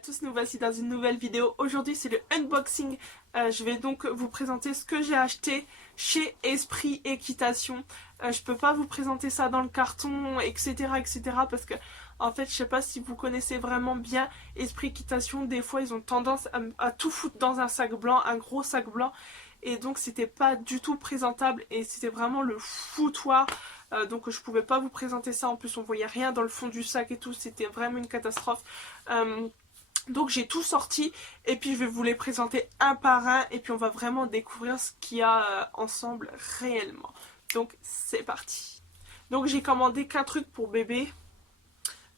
tous, nous voici dans une nouvelle vidéo. Aujourd'hui c'est le unboxing. Je vais donc vous présenter ce que j'ai acheté chez Esprit Équitation. Je peux pas vous présenter ça dans le carton, etc. parce que en fait je sais pas si vous connaissez vraiment bien Esprit Équitation. Des fois ils ont tendance à tout foutre dans un sac blanc, un gros sac blanc. Et donc c'était pas du tout présentable et c'était vraiment le foutoir. Donc je pouvais pas vous présenter ça, en plus on voyait rien dans le fond du sac et tout, c'était vraiment une catastrophe. Donc j'ai tout sorti et puis je vais vous les présenter un par un et puis on va vraiment découvrir ce qu'il y a ensemble réellement. Donc c'est parti. Donc j'ai commandé qu'un truc pour bébé,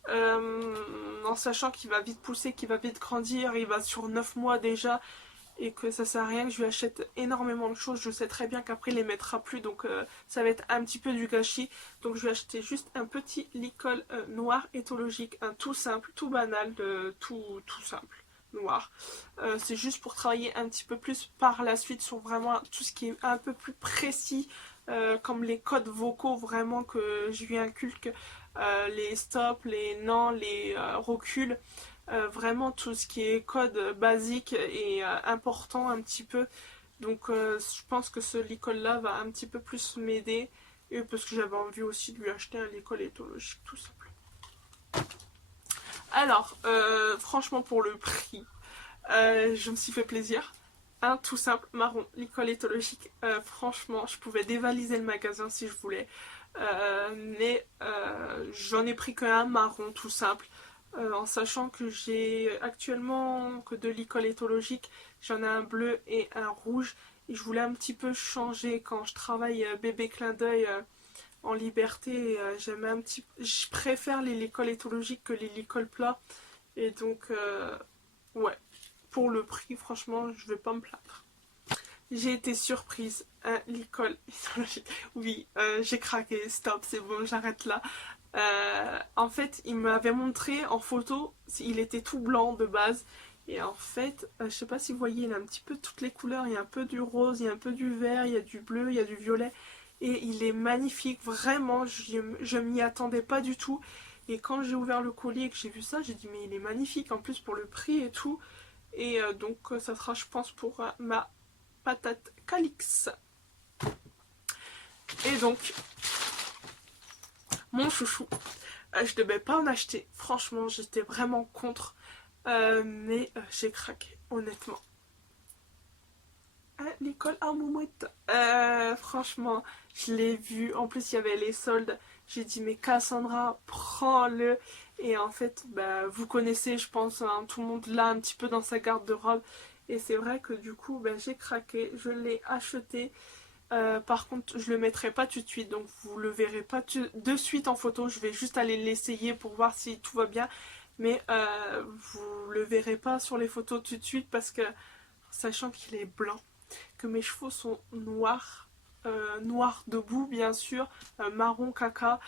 en sachant qu'il va vite pousser, qu'il va vite grandir, il va sur 9 mois déjà. Et que ça sert à rien que je lui achète énormément de choses. Je sais très bien qu'après il les mettra plus, donc ça va être un petit peu du gâchis. Donc je vais acheter juste un petit licol noir éthologique, un tout simple, tout banal, tout simple, noir. C'est juste pour travailler un petit peu plus par la suite sur vraiment tout ce qui est un peu plus précis, comme les codes vocaux vraiment que je lui inculque, les stops, les non, les reculs. Vraiment tout ce qui est code basique et important un petit peu. Donc je pense que ce licol là va un petit peu plus m'aider, et parce que j'avais envie aussi de lui acheter un licol éthologique tout simple. Alors franchement pour le prix, je me suis fait plaisir. Un tout simple marron licol éthologique, franchement je pouvais dévaliser le magasin si je voulais, mais j'en ai pris qu'un marron tout simple. En sachant que j'ai actuellement que de licol éthologique, j'en ai un bleu et un rouge, et je voulais un petit peu changer quand je travaille bébé clin d'œil en liberté. J'aime un petit, je préfère les licols éthologiques que les licols plats, et donc ouais, pour le prix franchement je vais pas me plaindre. J'ai été surprise, un licol éthologique, oui, j'ai craqué, stop, c'est bon, j'arrête là. En fait, il m'avait montré en photo, il était tout blanc de base. Et en fait, je sais pas si vous voyez, il a un petit peu toutes les couleurs. Il y a un peu du rose, il y a un peu du vert, il y a du bleu, il y a du violet. Et il est magnifique, vraiment, je m'y attendais pas du tout. Et quand j'ai ouvert le colis et que j'ai vu ça, j'ai dit mais il est magnifique, en plus pour le prix et tout. Et donc ça sera, je pense, pour ma patate Calix. Et donc, mon chouchou, je devais pas en acheter, franchement j'étais vraiment contre, mais j'ai craqué honnêtement. L'école à Moumouette, franchement je l'ai vu, en plus il y avait les soldes, j'ai dit mais Cassandra prends-le. Et en fait bah, vous connaissez je pense, hein, tout le monde l'a un petit peu dans sa garde-robe, et c'est vrai que du coup bah, j'ai craqué, je l'ai acheté. Par contre je le mettrai pas tout de suite, donc vous le verrez pas de suite en photo, je vais juste aller l'essayer pour voir si tout va bien, mais vous le verrez pas sur les photos tout de suite, parce que sachant qu'il est blanc, que mes chevaux sont noirs, noirs debout bien sûr, marron caca,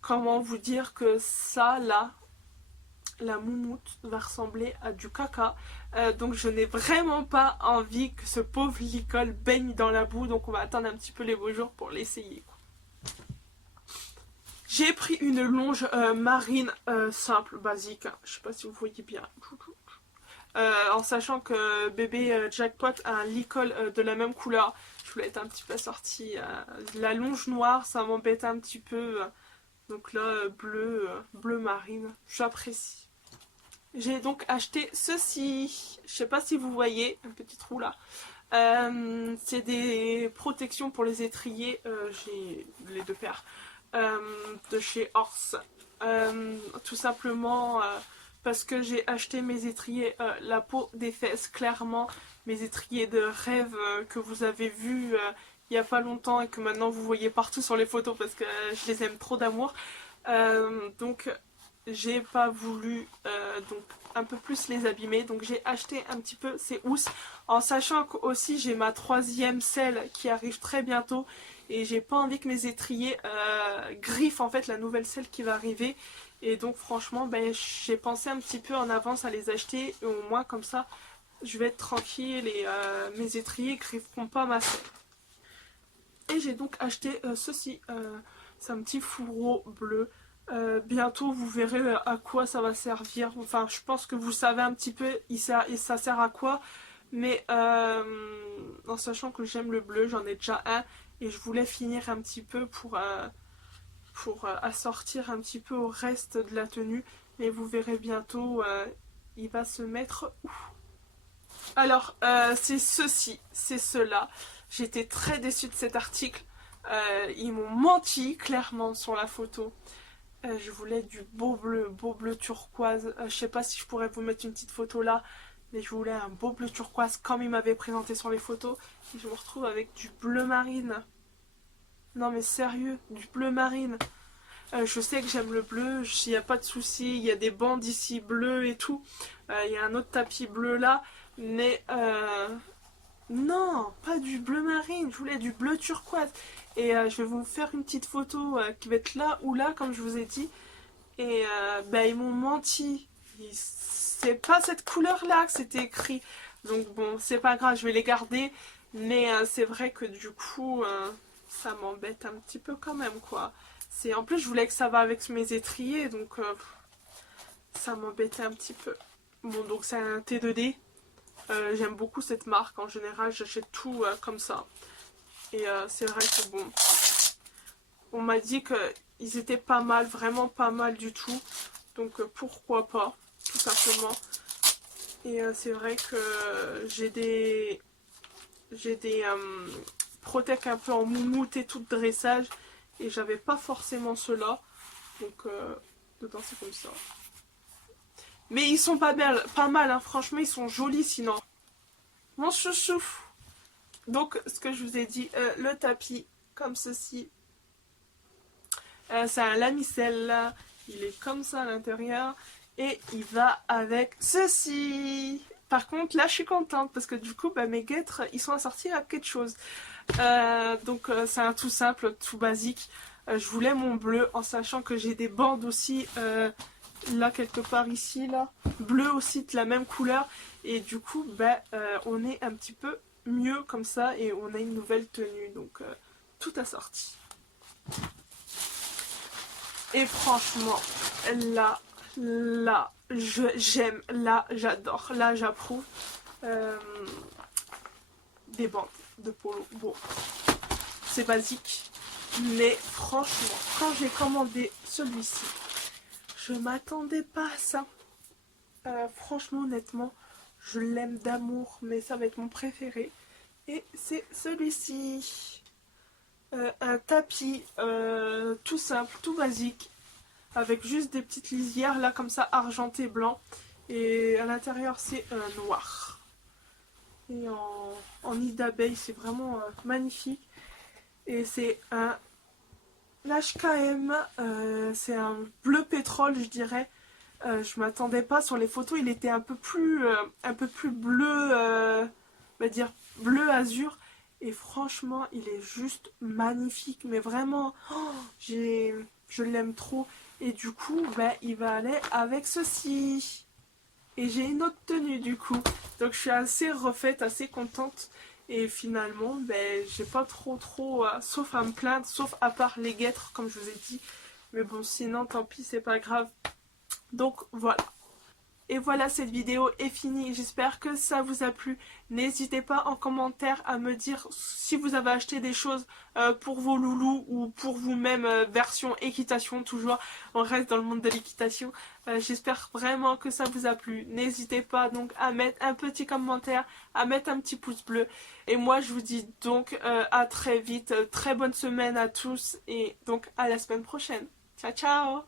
comment vous dire que ça là, la moumoute va ressembler à du caca. Donc je n'ai vraiment pas envie que ce pauvre licol baigne dans la boue, donc on va attendre un petit peu les beaux jours pour l'essayer. J'ai pris une longe marine simple, basique, hein. Je sais pas si vous voyez bien. En sachant que bébé Jackpot a un licol de la même couleur, je voulais être un petit peu assortie. La longe noire, ça m'embête un petit peu. Donc là, bleu marine, j'apprécie. J'ai donc acheté ceci, je sais pas si vous voyez, un petit trou là. C'est des protections pour les étriers, j'ai les deux paires, de chez Horse. Tout simplement parce que j'ai acheté mes étriers, la peau des fesses, clairement, mes étriers de rêve que vous avez vus il y a pas longtemps et que maintenant vous voyez partout sur les photos parce que je les aime trop d'amour. Donc j'ai pas voulu donc un peu plus les abîmer, donc j'ai acheté un petit peu ces housses, en sachant que aussi j'ai ma 3e selle qui arrive très bientôt, et j'ai pas envie que mes étriers griffent en fait la nouvelle selle qui va arriver. Et donc franchement ben, j'ai pensé un petit peu en avance à les acheter, et au moins comme ça je vais être tranquille et mes étriers grifferont pas ma selle. Et j'ai donc acheté ceci, c'est un petit fourreau bleu. Bientôt vous verrez à quoi ça va servir. Enfin, je pense que vous savez un petit peu ça sert à quoi. Mais en sachant que j'aime le bleu, j'en ai déjà un. Et je voulais finir un petit peu pour assortir un petit peu au reste de la tenue. Mais vous verrez bientôt, il va se mettre où. Alors, c'est ceci, c'est cela. J'étais très déçue de cet article. Ils m'ont menti clairement sur la photo. Je voulais du beau bleu turquoise. Je sais pas si je pourrais vous mettre une petite photo là, mais je voulais un beau bleu turquoise comme il m'avait présenté sur les photos. Et je me retrouve avec du bleu marine. Non mais sérieux, du bleu marine. Je sais que j'aime le bleu, il n'y a pas de souci. Il y a des bandes ici bleues et tout. Il y a un autre tapis bleu là, mais non, pas du bleu marine, je voulais du bleu turquoise. Et je vais vous faire une petite photo qui va être là ou là, comme je vous ai dit. Et bah, ils m'ont menti. C'est pas cette couleur-là que c'était écrit. Donc bon, c'est pas grave, je vais les garder. Mais c'est vrai que du coup, ça m'embête un petit peu quand même, quoi. En plus, je voulais que ça va avec mes étriers, donc ça m'embêtait un petit peu. Bon, donc c'est un T2D. J'aime beaucoup cette marque. En général, j'achète tout comme ça. Et c'est vrai que bon, on m'a dit qu'ils étaient pas mal, vraiment pas mal du tout. Donc pourquoi pas, tout simplement. Et c'est vrai que j'ai des Protec un peu en moumoute et tout de dressage. Et j'avais pas forcément cela. Donc dedans c'est comme ça. Mais ils sont pas mal, hein. Franchement ils sont jolis sinon. Mon chouchou. Donc ce que je vous ai dit, le tapis comme ceci. C'est un lamicelle là. Il est comme ça à l'intérieur. Et il va avec ceci. Par contre là je suis contente parce que du coup bah, mes guêtres ils sont assortis à quelque chose. Donc c'est un tout simple, tout basique. Je voulais mon bleu en sachant que j'ai des bandes aussi là quelque part ici là. Bleu aussi de la même couleur. Et du coup bah, on est un petit peu mieux comme ça et on a une nouvelle tenue. Donc tout assorti. Et franchement là j'aime, là j'adore, là j'approuve. Des bandes de polo. Bon, c'est basique. Mais franchement, quand j'ai commandé celui-ci, je m'attendais pas à ça. Franchement, honnêtement, je l'aime d'amour, mais ça va être mon préféré. Et c'est celui-ci. Un tapis tout simple, tout basique, avec juste des petites lisières là comme ça, argenté blanc. Et à l'intérieur, c'est noir. Et en nid d'abeille, c'est vraiment magnifique. Et c'est un HKM, c'est un bleu pétrole, je dirais. Je m'attendais pas, sur les photos il était un peu plus bleu, on va dire bleu azur. Et franchement il est juste magnifique, mais vraiment je l'aime trop. Et du coup bah, il va aller avec ceci. Et j'ai une autre tenue du coup. Donc je suis assez refaite, assez contente. Et finalement, ben, j'ai pas trop sauf à me plaindre, sauf à part les guêtres, comme je vous ai dit. Mais bon, sinon, tant pis, c'est pas grave. Donc voilà. Et voilà, cette vidéo est finie. J'espère que ça vous a plu. N'hésitez pas en commentaire à me dire si vous avez acheté des choses pour vos loulous ou pour vous-même, version équitation toujours. On reste dans le monde de l'équitation. J'espère vraiment que ça vous a plu. N'hésitez pas donc à mettre un petit commentaire, à mettre un petit pouce bleu. Et moi, je vous dis donc à très vite. Très bonne semaine à tous et donc à la semaine prochaine. Ciao, ciao!